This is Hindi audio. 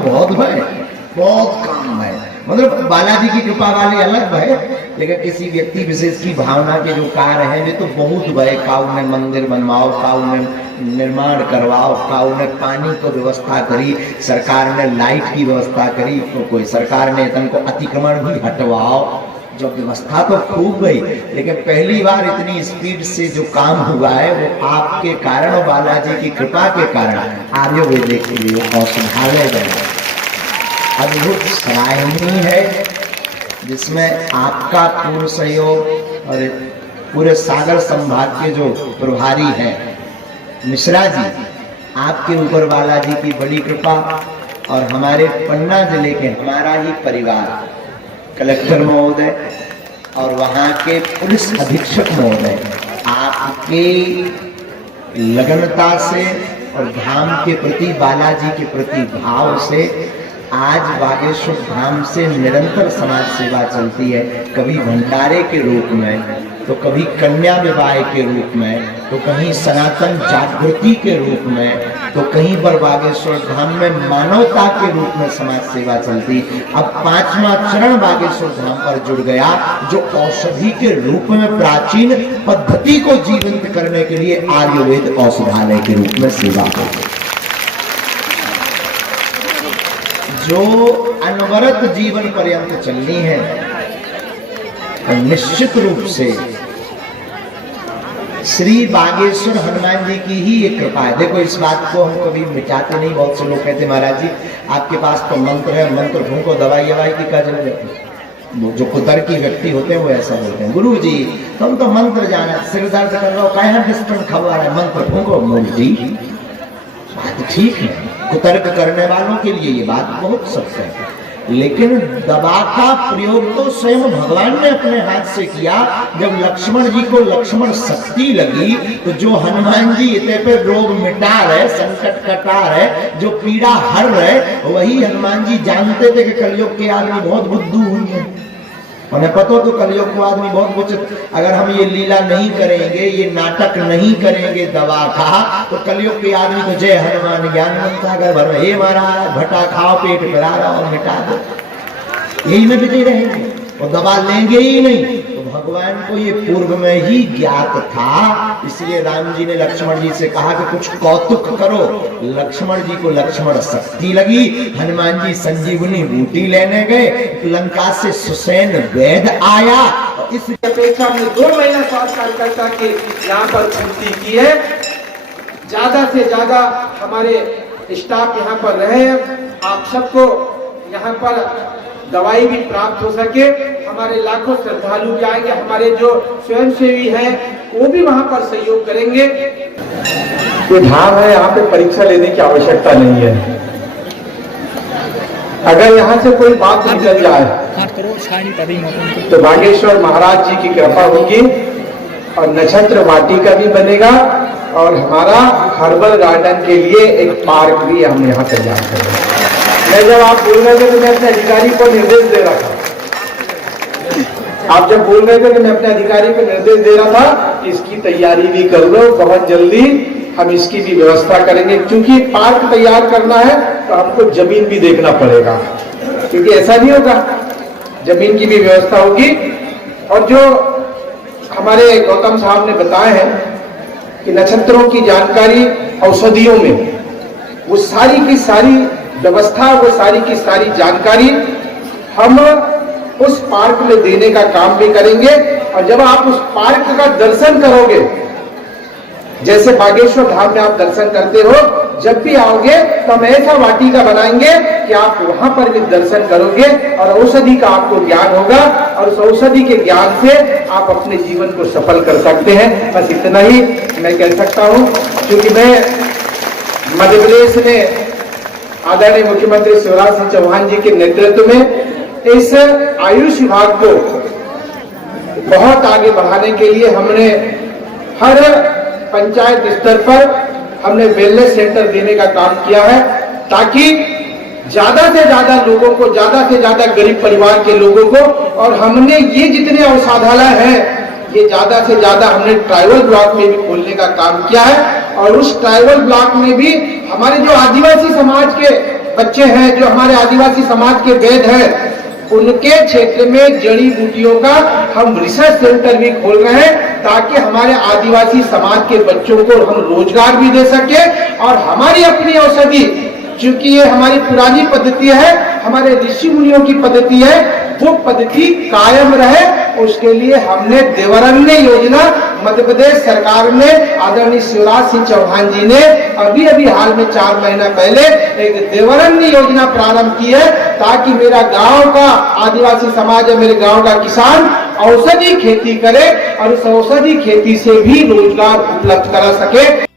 तो बहुत भय, बहुत काम है। मतलब बालाजी की कृपा वाले अलग भय, लेकिन किसी व्यक्ति विशेष की भावना के जो कार्य हैं वे तो बहुत भय। काऊ ने मंदिर बनवाओ, काऊ ने निर्माण करवाओ, काऊ ने पानी को व्यवस्था करी, सरकार ने लाइट की व्यवस्था करी, तो कोई सरकार ने इतन को अतिक्रमण भी हटवाओ। जो व्यवस्था तो खूब गई, लेकिन पहली बार इतनी स्पीड से जो काम हुआ है वो आपके कारण, बालाजी की कृपा के कारण आयुर्वेदिक के लिए औषधालय बना, अद्भुत सराहनीय है, जिसमें आपका पूर्ण सहयोग और पूरे सागर संभाग के जो प्रभारी हैं मिश्रा जी, आपके ऊपर बालाजी की बड़ी कृपा, और हमारे पन्ना जिले के हमारा ही परिवार, कलेक्टर महोदय और वहाँ के पुलिस अधीक्षक महोदय, आपके लगनता से और धाम के प्रति, बालाजी के प्रति भाव से आज बागेश्वर धाम से निरंतर समाज सेवा चलती है। कभी भंडारे के रूप में, तो कभी कन्या विवाह के रूप में, तो कहीं सनातन जागृति के रूप में, तो कहीं पर बागेश्वर धाम में मानवता के रूप में समाज सेवा चलती। अब 5वां चरण बागेश्वर धाम पर जुड़ गया, जो औषधि के रूप में प्राचीन पद्धति को जीवंत करने के लिए आयुर्वेद औषधालय के रूप में सेवा करते, जो अनवरत जीवन पर्यंत चलनी है। तो निश्चित रूप से श्री बागेश्वर हनुमान जी की ही एक कृपा है। देखो, इस बात को हम कभी मिटाते नहीं। बहुत से लोग कहते महाराज जी आपके पास तो मंत्र है, मंत्र फूंको, दवाई की क्या जरूरत है। जो कुतर की व्यक्ति होते हैं वो ऐसा बोलते हैं, गुरु जी तुम तो मंत्र जाना, सिर दर्द कर रहे हो, कहा डिस्टर्ब खबर है, मंत्र फूंको। मूल जी बात ठीक है, कुतर्क करने वालों के लिए ये बात बहुत सत्य है, लेकिन दवा का प्रयोग तो स्वयं भगवान ने अपने हाथ से किया। जब लक्ष्मण जी को लक्ष्मण शक्ति लगी, तो जो हनुमान जी इतने पे रोग मिटा रहे, संकट कटा रहे, जो पीड़ा हर रहे, वही हनुमान जी जानते थे कि कलयुग के आदमी बहुत बुद्धू होंगे। उन्हें पता तो कलयुग को आदमी बहुत कुछ, अगर हम ये लीला नहीं करेंगे, ये नाटक नहीं करेंगे दवा का, तो कलयुग के आदमी को जय हनुमान ज्ञान मिलता घर भर में, हे महाराज भट्टा खाओ, पेट भरा रहा और मिटा दो, यही में बिते रहेंगे और दवा लेंगे ही नहीं। तो भगवान को ये पूर्व में ही ज्ञात था, इसलिए राम जी ने लक्ष्मण जी से कहा कि कुछ कौतुक करो। लक्ष्मण जी को लक्ष्मण शक्ति लगी, हनुमान जी संजीवनी बूटी लेने गए, लंका से सुसैन वैद्य आया। इस अपेक्षा में 2 महीना स्वास्थ्य कार्यकर्ता के यहाँ पर छुट्टी की है। ज्यादा से ज्यादा हमारे स्टाफ यहाँ पर रहे, आप सबको यहाँ पर दवाई भी प्राप्त हो सके। हमारे लाखों श्रद्धालु भी आएंगे, हमारे जो स्वयंसेवी हैं वो भी वहाँ पर सहयोग करेंगे। ये धाम है, यहाँ पे परीक्षा लेने की आवश्यकता नहीं है। अगर यहाँ से कोई बात निकल जाए तो बागेश्वर महाराज जी की कृपा होगी और नक्षत्र वाटिका भी बनेगा, और हमारा हर्बल गार्डन के लिए एक पार्क भी हम यहाँ तैयार करेंगे। मैं जब आप बोल रहे थे तो मैं अपने अधिकारी को निर्देश दे रहा था, आप जब बोल रहे थे तो मैं अपने अधिकारी को निर्देश दे रहा था कि इसकी तैयारी भी कर लो, बहुत जल्दी हम इसकी भी व्यवस्था करेंगे। क्योंकि पार्क तैयार करना है तो हमको जमीन भी देखना पड़ेगा, क्योंकि ऐसा नहीं होगा, जमीन की भी व्यवस्था होगी। और जो हमारे गौतम साहब ने बताया है कि नक्षत्रों की जानकारी औषधियों में, वो सारी की सारी व्यवस्था, वो सारी की सारी जानकारी हम उस पार्क में देने का काम भी करेंगे। और जब आप उस पार्क का दर्शन करोगे, जैसे बागेश्वर धाम में आप दर्शन करते हो, जब भी आओगे तो हम ऐसा वाटिका बनाएंगे कि आप वहां पर भी दर्शन करोगे और औषधि का आपको ज्ञान होगा, और उस औषधि के ज्ञान से आप अपने जीवन को सफल कर सकते हैं। बस इतना ही मैं कह सकता हूं, क्योंकि मैं मध्य प्रदेश में आदरणीय मुख्यमंत्री शिवराज सिंह चौहान जी के नेतृत्व में इस आयुष विभाग को बहुत आगे बढ़ाने के लिए हमने हर पंचायत स्तर पर हमने वेलनेस सेंटर देने का काम किया है, ताकि ज्यादा से ज्यादा लोगों को, ज्यादा से ज्यादा गरीब परिवार के लोगों को, और हमने ये जितने औषधालय हैं ये ज्यादा से ज्यादा हमने ट्राइबल ब्लॉक में भी खोलने का काम किया है। और उस ट्राइबल ब्लॉक में भी हमारे जो आदिवासी समाज के बच्चे हैं जो हमारे आदिवासी समाज के वैद्य हैं, उनके क्षेत्र में जड़ी बूटियों का हम रिसर्च सेंटर भी खोल रहे हैं, ताकि हमारे आदिवासी समाज के बच्चों को हम रोजगार भी दे सके और हमारी अपनी औषधि, क्योंकि ये हमारी पुरानी पद्धति है, हमारे ऋषि मुनियों की पद्धति है, वो पद्धति कायम रहे, उसके लिए हमने देवरण्य योजना मध्य प्रदेश सरकार ने, आदरणीय शिवराज सिंह चौहान जी ने अभी हाल में 4 महीना पहले एक देवरण्य योजना प्रारंभ की है, ताकि मेरा गांव का आदिवासी समाज या मेरे गांव का किसान औषधि खेती करे और उस औषधि खेती से भी रोजगार उपलब्ध करा सके।